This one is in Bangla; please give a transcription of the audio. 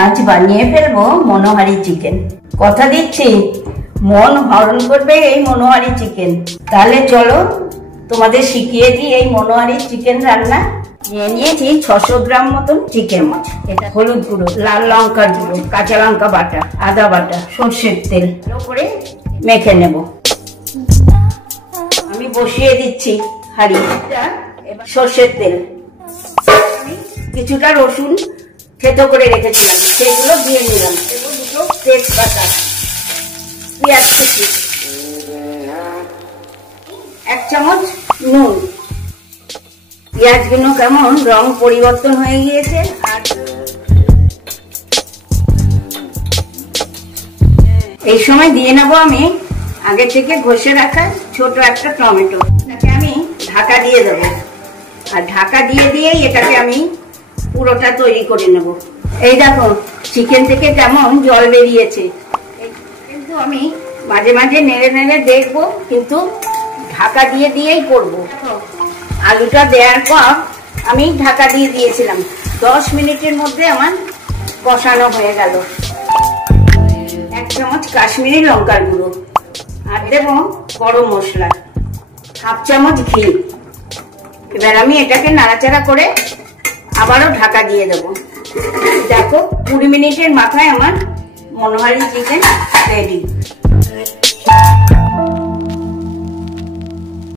আজ বানিয়ে ফেলবো মনোহারি চিকেন। কথা দিচ্ছি মন হরণ করবে এই মনোহারি চিকেন। তাহলে চলো তোমাদের শিখিয়ে দিই এই মনোহারি চিকেন রান্না। নিয়ে নিয়েছি 600 গ্রাম মতন চিকেন। এটা হলুদ গুঁড়ো, লাল লঙ্কার গুঁড়ো, কাঁচা লঙ্কা বাটা, আদা বাটা, সর্ষের তেল করে মেখে নেব। আমি বসিয়ে দিচ্ছি হাঁড়িটা। এবার সর্ষের তেল, আমি কিছুটা রসুন থেতো করে রেখেছিলাম সেগুলো দিয়ে নিলাম। দুটো তেজপাতা, পেঁয়াজ কুচি, 1 চামচ নুন। পেঁয়াজগুলো কেমন রং পরিবর্তন হয়ে গিয়েছে। আর এই সময় দিয়ে নেব আমি আগে থেকে ঘষে রাখা ছোট একটা টমেটো। এটাকে আমি ঢাকা দিয়ে দেব, আর ঢাকা দিয়ে দিয়েই এটাকে আমি পুরোটা তৈরি করে নেব। এই দেখো চিকেন থেকে কেমন জল বেরিয়েছে, কিন্তু আমি মাঝে মাঝে নেড়ে নেড়ে দেখবো, কিন্তু ঢাকা দিয়ে দিয়েই করবো। আলুটা দেওয়ার পর আমি ঢাকা দিয়ে দিয়েছিলাম, 10 মিনিটের মধ্যে আমার কষানো হয়ে গেল। 1 চামচ কাশ্মীরি লঙ্কার গুঁড়ো, আর দেব গরম মশলা, 1/2 চামচ ঘি। এবার আমি এটাকে নাড়াচাড়া করে আবারও ঢাকা দিয়ে দেবো। দেখো 20 মিনিটের মাথায় আমার মনোহারি চিকেন রেডি।